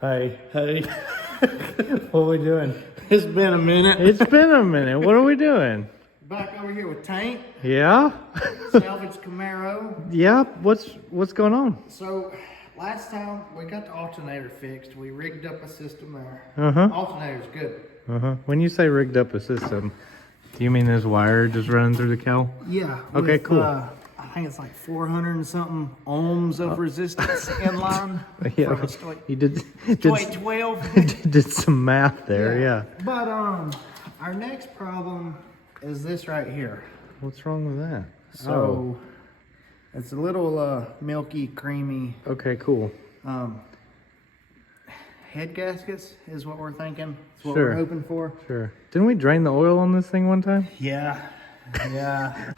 Hey, Hey, what are we doing? it's been a minute. It's been a minute. What are we doing? Back over here with Tank, Yeah? salvage Camaro. Yeah? What's going on? So, last time we got the alternator fixed. We rigged up a system there. Uh-huh. Alternator's good. Uh-huh. When you say rigged up a system, do you mean this wire just running through the cow? Yeah. Okay, cool. I think it's like 400 and something ohms of resistance in line. Yeah. From a straight, You did straight 12. did some math there, yeah. But our next problem is this right here. What's wrong with that? So it's a little milky, creamy. Okay, cool. Head gaskets is what we're thinking. It's what Sure. we're hoping for. Sure. Didn't we drain the oil on this thing one time? Yeah. Yeah.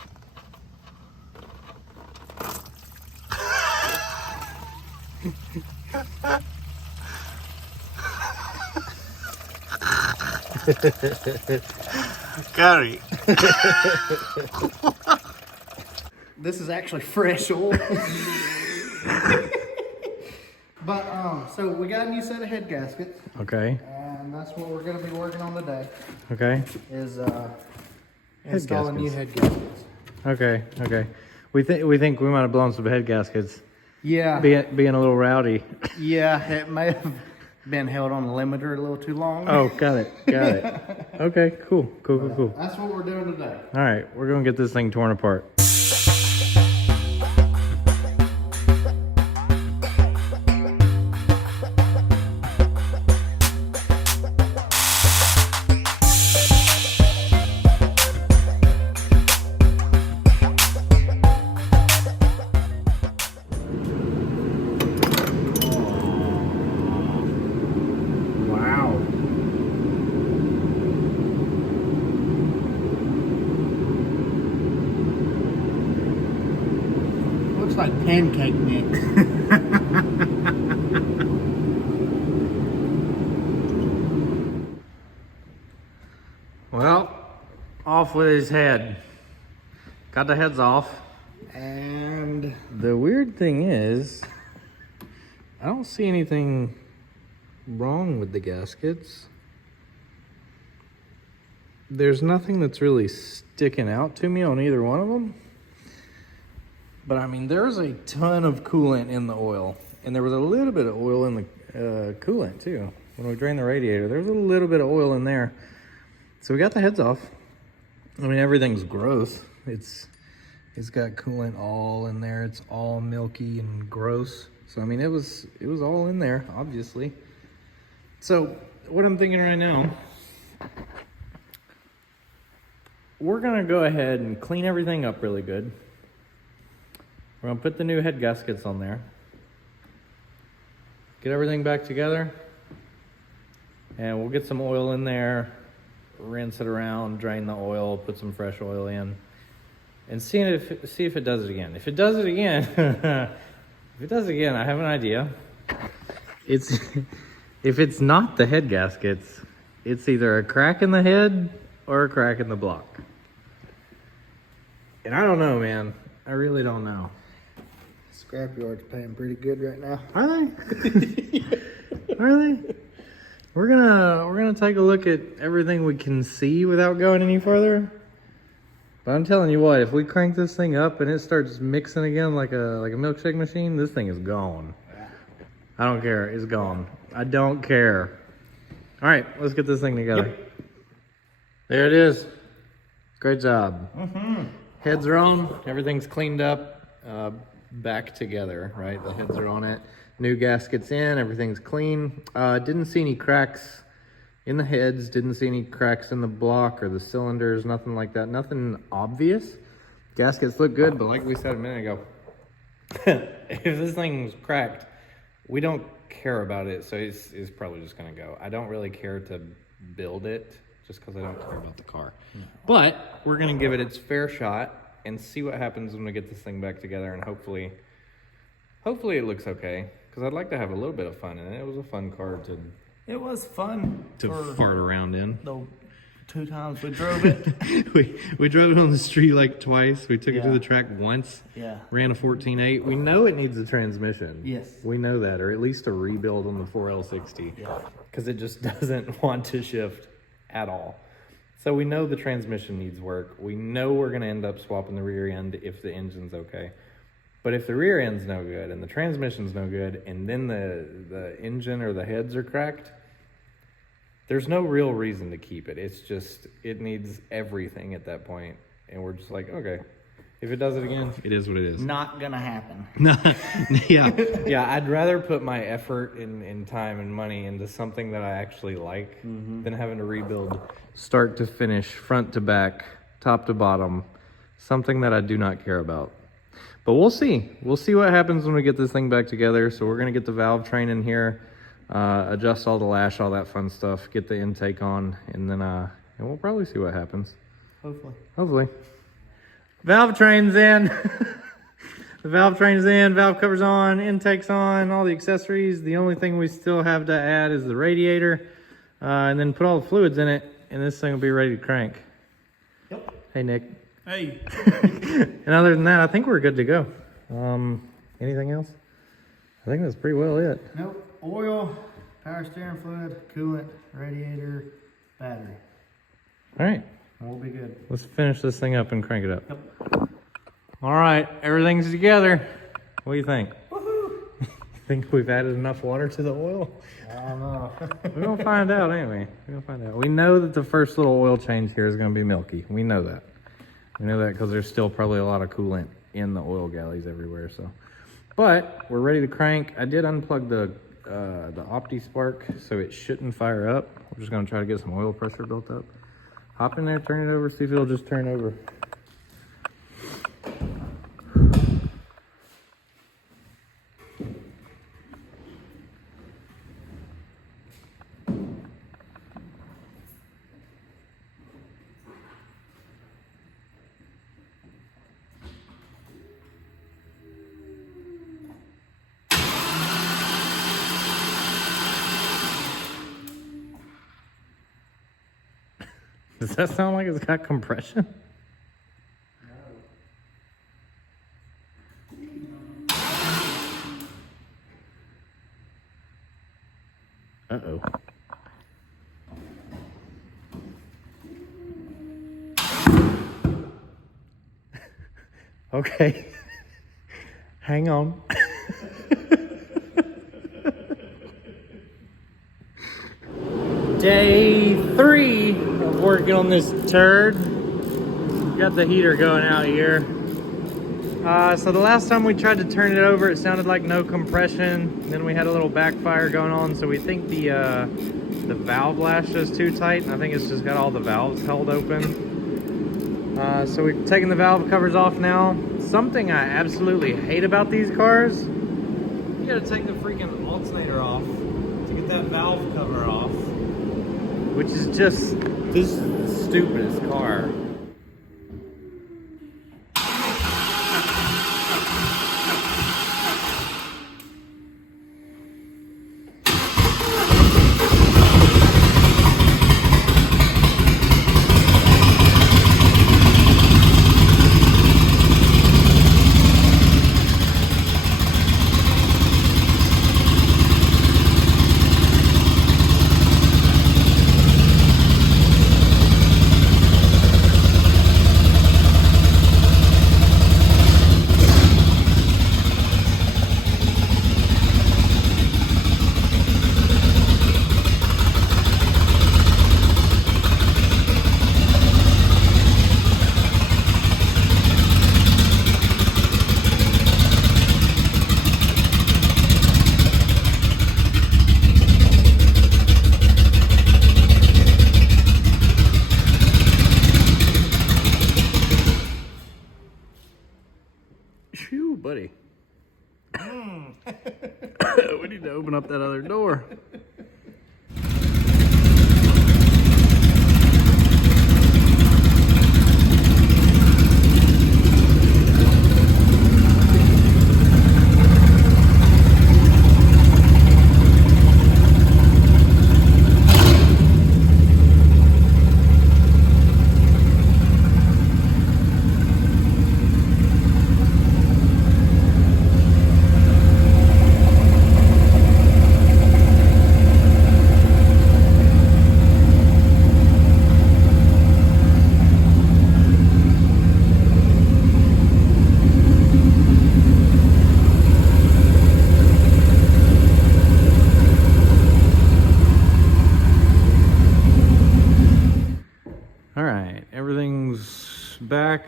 Gary. This is actually fresh oil. But so we got a new set of head gaskets, Okay. and that's what we're gonna be working on today. Okay. Is installing new head gaskets. Okay. Okay. We think we might have blown some head gaskets. Yeah. Being a little rowdy. Yeah. It may have been held on the limiter a little too long. Oh, got it. Okay, cool. That's what we're doing today. All right, we're gonna get this thing torn apart. Wow. Looks like pancake mix. Well, off with his head. Got the heads off. And The weird thing is, I don't see anything wrong with the gaskets. There's nothing that's really sticking out to me on either one of them. But I mean, there's a ton of coolant in the oil. And there was a little bit of oil in the coolant too. When we drained the radiator, there's a little bit of oil in there. So we got the heads off. I mean, everything's gross. It's got coolant all in there. It's all milky and gross. So I mean, it was all in there, obviously. So what I'm thinking right now, we're gonna go ahead and clean everything up really good. We're gonna put the new head gaskets on there. Get everything back together. And we'll get some oil in there, rinse it around, drain the oil, put some fresh oil in, and see if it does it again. If it does it again, I have an idea. If it's not the head gaskets, it's either a crack in the head or a crack in the block. And I don't know, man. I really don't know. Scrapyard's paying pretty good right now. Are they? Are they? We're gonna take a look at everything we can see without going any further. But I'm telling you what, if we crank this thing up and it starts mixing again like a milkshake machine, this thing is gone. I don't care. It's gone. I don't care. All right, let's get this thing together. Yep. There it is. Great job. Mm-hmm. Heads are on. Everything's cleaned up. Back together, right? The heads are on it. New gaskets in. Everything's clean. Didn't see any cracks in the heads. Didn't see any cracks in the block or the cylinders. Nothing like that. Nothing obvious. Gaskets look good, but like we said a minute ago, if this thing's cracked, we don't care about it, so it's probably just gonna go. I don't really care to build it just because I don't care about the car. No. But we're gonna give it its fair shot and see what happens when we get this thing back together, and hopefully it looks okay, because I'd like to have a little bit of fun in it. It was a fun car to It was fun fart around in. The 2 times we drove it. we drove it on the street like twice. We took it to Yeah. the track once. Yeah. Ran a 14.8. We know it needs a transmission. Yes. We know that, or at least a rebuild on the 4L60. Yeah. Because it just doesn't want to shift at all. So we know the transmission needs work. We know we're going to end up swapping the rear end if the engine's okay. But if the rear end's no good and the transmission's no good and then the engine or the heads are cracked, there's no real reason to keep it. It's just, it needs everything at that point. And we're just like, okay, if it does it again, it is what it is. Not gonna happen. Yeah. Yeah, I'd rather put my effort and time and money into something that I actually like than having to rebuild start to finish, front to back, top to bottom, something that I do not care about. But we'll see. We'll see what happens when we get this thing back together. So we're going to get the valve train in here, adjust all the lash, all that fun stuff, get the intake on, and then and we'll probably see what happens. Hopefully. Valve train's in. The valve train's in, valve cover's on, intake's on, all the accessories. The only thing we still have to add is the radiator, and then put all the fluids in it, and this thing will be ready to crank. Yep. Hey, Nick. Hey. And other than that, I think we're good to go. Anything else? I think that's pretty well it. Nope. Oil, power steering fluid, coolant, radiator, battery. All right. We'll be good. Let's finish this thing up and crank it up. Yep. All right. Everything's together. What do you think? Woohoo! Think we've added enough water to the oil? I don't know. We're going to find out anyway. We're going to find out. We know that the first little oil change here is going to be milky. We know that. We know that because there's still probably a lot of coolant in the oil galleys everywhere. So, but we're ready to crank. I did unplug the Opti Spark, so it shouldn't fire up. We're just going to try to get some oil pressure built up. Hop in there, turn it over, see if it'll just turn over. Does that sound like it's got compression? Uh-oh. Okay. Hang on. Day 3 of working on this turd. Got the heater going out here. So the last time we tried to turn it over, it sounded like no compression. Then we had a little backfire going on, so we think the valve lash is too tight. And I think it's just got all the valves held open. So we've taken the valve covers off now. Something I absolutely hate about these cars, you gotta take the freaking alternator off to get that valve cover off, which is just, this is the stupidest car. Phew, buddy. We need to open up that other door.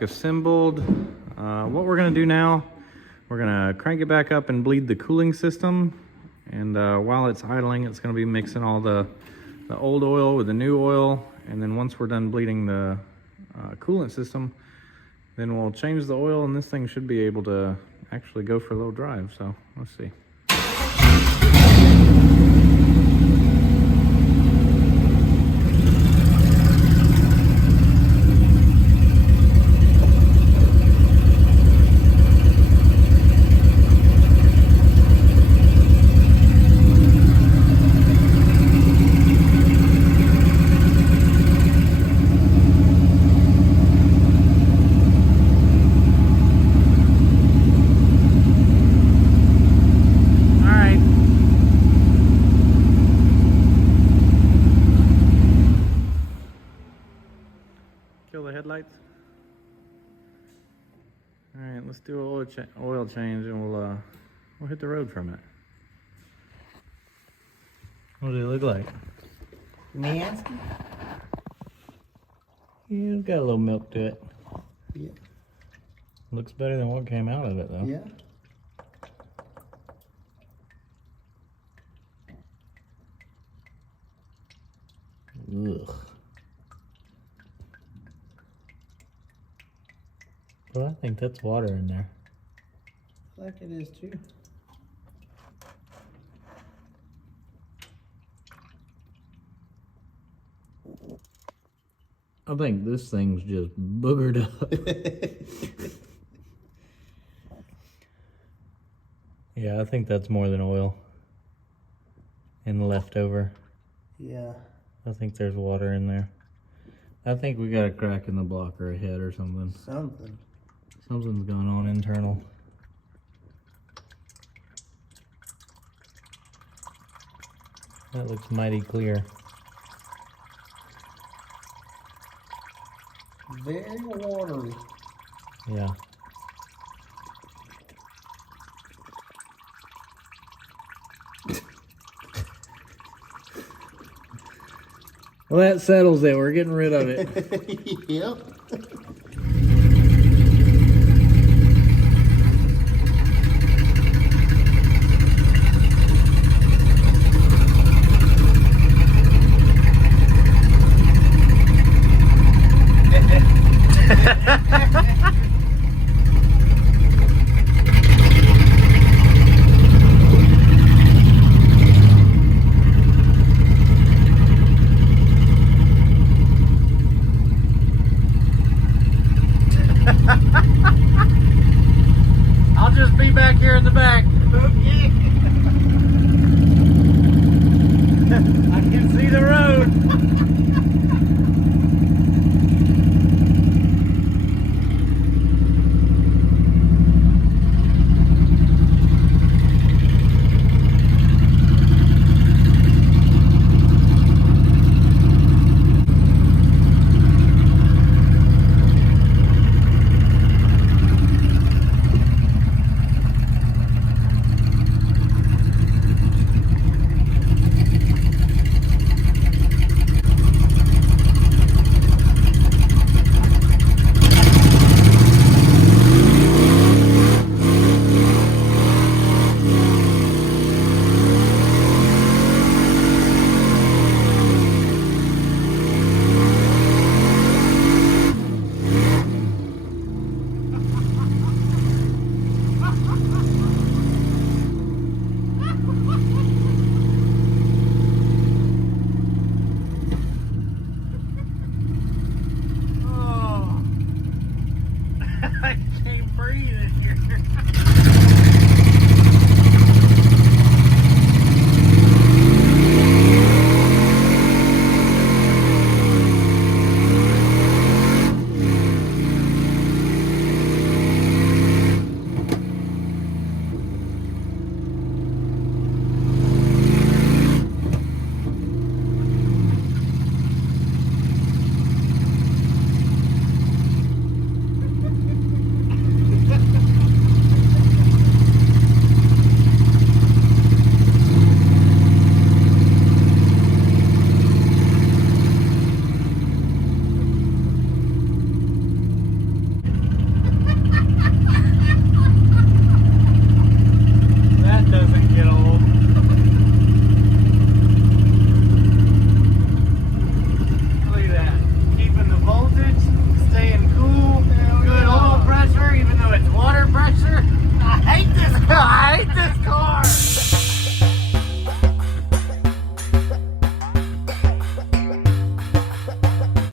back assembled. What we're gonna do now, we're gonna crank it back up and bleed the cooling system. And while it's idling, it's gonna be mixing all the old oil with the new oil. And then once we're done bleeding the coolant system, then we'll change the oil, and this thing should be able to actually go for a little drive. So let's see. Kill the headlights. All right, let's do an oil change, and we'll hit the road from it. What does it look like? Nasty? Yeah, it's got a little milk to it. Yeah. Looks better than what came out of it, though. Yeah. Ugh. Well, I think that's water in there. I think it is too. I think this thing's just boogered up. Yeah, I think that's more than oil and leftover. Yeah. I think there's water in there. I think we got a crack in the block or a head or something. Something. Something's going on internal. That looks mighty clear. Very watery. Yeah. Well, that settles it. We're getting rid of it. Yep.